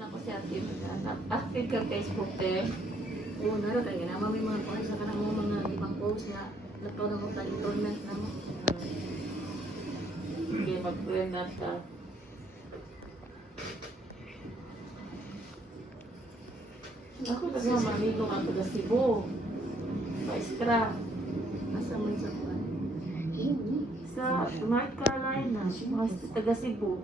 Ako si Ate active ka Facebook eh. Oo, naro kay na may mga post sa kanang mga ibang post na nagkaw na mo ka torment na mo. Hindi mag-friend na ka. Ako kasi mamamigo ka taga Cebu. Maestra. Asa man sa kuan. Sa North Carolina. Mga taga Cebu.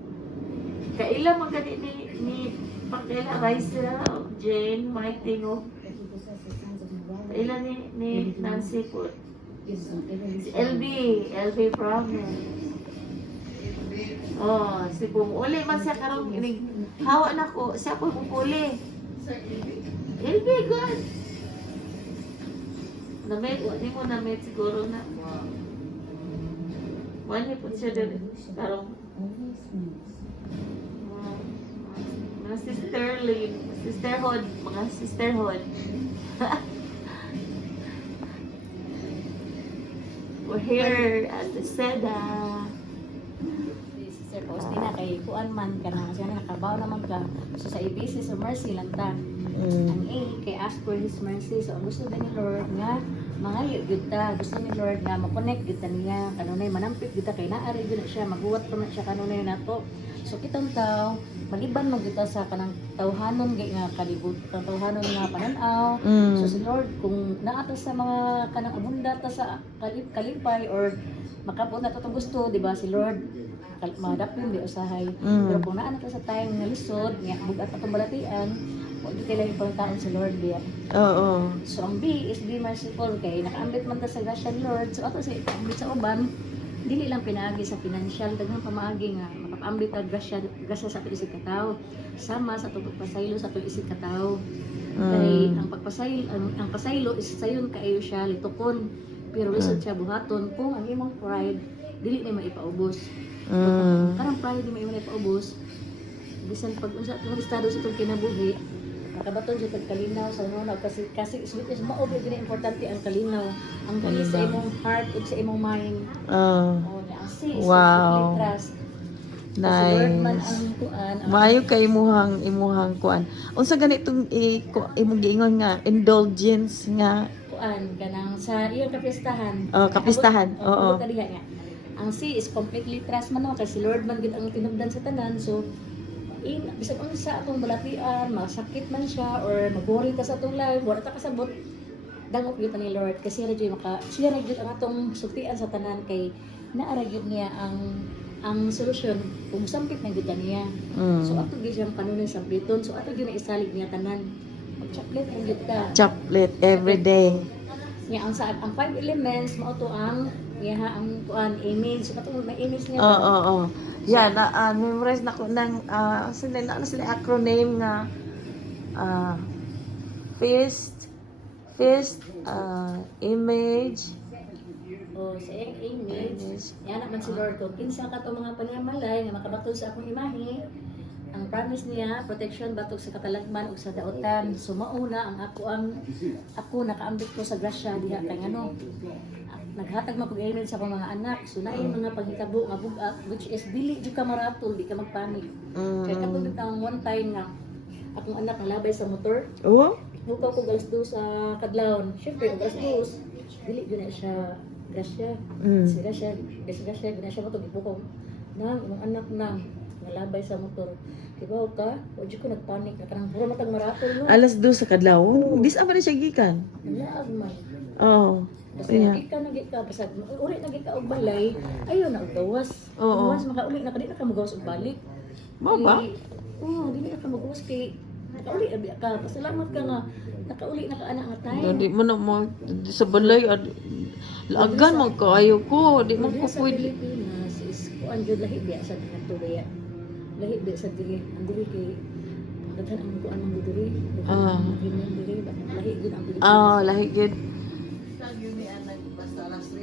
Kaila man gani ni Pagkaila Raisa, Jane, Mike Tingo. Kaila ni Nancy po. Si LB Promise. Oh, si Bumuli man siya karong inig hawa na ko, siya po pupuli. LB good. Na-met, di mo na-met siguro na. Wala po siya din karong mga sisterhood. We're here at the Seda. Sir Faustina kay kuan man kana siya nakabaw naman ka so sa ABC so mercy lang ta. Ang A kay ask for his mercy so ang gusto din ni Lord nga mangayo gyud ta gusto ni Lord nga ma-connect gyud ta niya kanunay manampit gyud ta kay naari gyud na siya maghuwat pa man siya kanunay nato. So kitang tao maliban mo kita sa kanang tawhanon gay nga kalibutan tawhanon nga pananaw. So si Lord kung naata sa mga kanang abunda ta sa kalipay or makabot na to gusto di ba si Lord madapin di usahay. Pero kung naa na ta sa time nga lisod nga bugat atong balatian wa di kailangan pang taon sa Lord biya. Oo. So ang B is be merciful kay nakaambit man ta sa grasya ni Lord. So ato si ambit sa uban dili lang pinaagi sa financial daghang pamaagi nga makapaambit ta grasya sa ato isig ka tawo sama sa ato pagpasaylo sa ato isig ka tawo. Kay ang ang pasaylo is sayon kaayo siya litukon pero lisod siya buhaton kung ang imong pride dili may maipaubos. Karang pride di may maipaubos bisan pag unsa atong estado sa itong kinabuhi makabaton siya tag kalinaw sa una kasi is mao gyud na importante ang kalinaw ang kali sa imong heart ug sa imong mind. Oh, ang C is Wow. complete trust. Nice. Man ang kuan Maayo kay imuhang kuan. Unsa ganitong imong giingon nga indulgence nga kuan kanang sa iyang kapistahan. kapistahan. Oo. Kadiha nga. Ang C is completely trust man no kasi Lord man gid ang tinubdan sa tanan so bisag unsa atong balatian masakit man siya or mag-worry ka sa atong life wala ta kasabot dangop gyud ni Lord kasi siya ra gyud ang atong sultian sa tanan kay naara gyud niya ang solusyon kung sampit na gyud niya. So ato gyud siyang kanunay sampiton so ato gyud na isalig niya tanan chocolate ang gyud ka Chocolate every day. niya ang 5 elements mao to ang ang kuan image so ato may image niya Oo. Yeah, memorize na ko ng sila acronym nga feast, image, sa iyang image yan naman si Lord kung kinsa ka to mga panimalay nga makabaton sa akong imahe ang promise niya protection batok sa katalagman ug sa daotan so mauna ang ako nakaambit ko sa grasya diha kay ngano naghatag mapag-email sa akong mga anak so naay mga paghitabo nga bug-ak which is dili jud ka maratol di ka magpanik kay katulad ang one time nga akong anak nalabay sa motor bukaw ko alas 2 sa kadlawon syempre alas 2 dili jud na siya grasya grasya gina siya motor gibukaw nang imong anak nang nalabay sa motor diba ka wa jud ko nagpanik kanang puro matag maratol no alas 2 sa kadlaw. Bis pa na siya gikan. laag man Basta nagit ka pasag uri nagit ka og balay ayo na og gawas gawas makauli na kadi na ka magawas og balik Baba? Dili na ka magawas kay nakauli abi ka pasalamat ka nga nakauli na ka ana nga time Di mo na mo sa balay laagan mo kaayo ko, di mo ko sa pwede. Pilipinas is kuan jud lahi biya sa tubaya lahi biya sa dili ang dili kay daghan ang kuan ang dili lahi gud ang Pilipinas Lahi gid.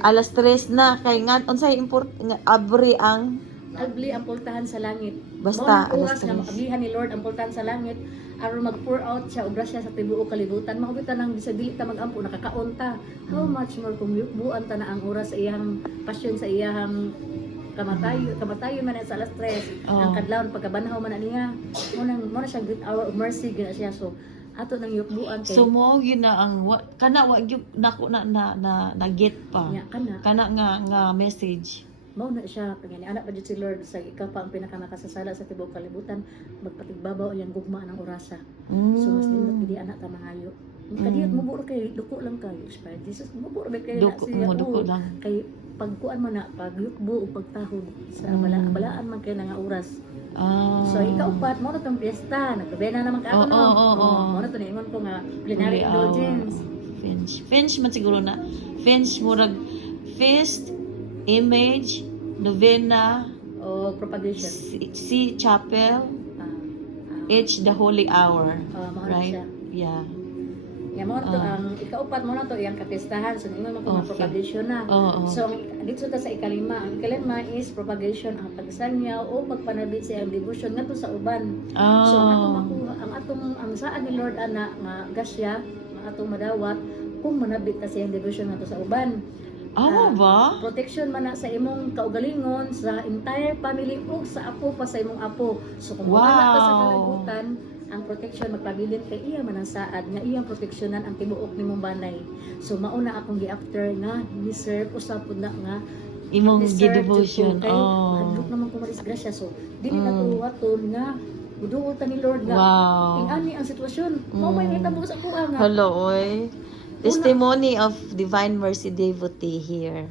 Alas 3 na kay nga unsay nga abri ang abli ang pultahan sa langit. Basta, Mao ang oras alas nga 3. ablihan ni Lord ang pultahan sa langit aron mag-pour out siya obra siya sa tibuok kalibutan. Mahubitan nang bisag dili ta magampo nakakaon ta. How much more kung buuan ta na ang oras sa iyang passion sa iyang kamatayon man sa alas 3 Oh. ang kadlawon pagkabanaw man na niya mo na siya great hour of mercy gina siya, so ato nang yukbuan kay So mo gina ang kana wa gyud nako na get pa. nya kana Kana nga message. mao na siya kanya ni anak pa jud si Lord sa ikaw pa ang pinakamakasasala sa tibuok kalibutan, magpatigbabaw yang gugma ng orasa. So mas nindot gidi anak ta mangayo. Kadiyot mo buro kay duko lang kayo, Spirit Jesus mo buro kay Duko mo duko lang. kay pagkuan mo na pagyukbo o pagtahod sa balaan man kay nga oras. So ikaw pat mo na tong fiesta, nagkabena naman ka ato no. Mo na to niingon ko nga plenary indulgence. Finch man siguro na. Finch murag feast, image, novena, O propagation. see chapel, H the holy hour. Mo na Right? siya. Yeah. Ya mo na to ang ikaupat mo na to iyang kapistahan, so ingon mo ko nga Okay. propagation na. Oo. So dito ta sa ikalima, ang ikalima is propagation, ang pagsanyaw o pagpanabit sa iyang devotion ngadto sa uban. So ang atong makuha, ang saan ni Lord ana nga gasya, nga atong madawat kung manabit ta sa iyang devotion ngadto sa uban. Ba? Protection man na sa imong kaugalingon sa entire family ug sa apo pa sa imong apo. So kung wala ka sa Wow. kalagutan, ang protection magpabilin kay iya man ang saad nga iyang proteksyonan ang tibuok nimong banay. So mauna akong gi-after nga deserve usab pud na nga Imong deserve devotion. kay hadlok naman ko marisgrasya, so dili na to waton nga buduol ta ni Lord nga Wow. ingani ang sitwasyon mo may hitabo sa kuha nga. Hello, oy. Testimony of Divine Mercy devotee here.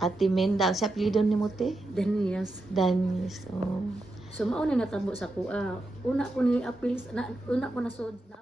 Ate Minda, siya apelyido ni mo te? Daniels. Danis. Oh. So mao ni natabo sa kuha. Una ko ni appeal una ko na sod na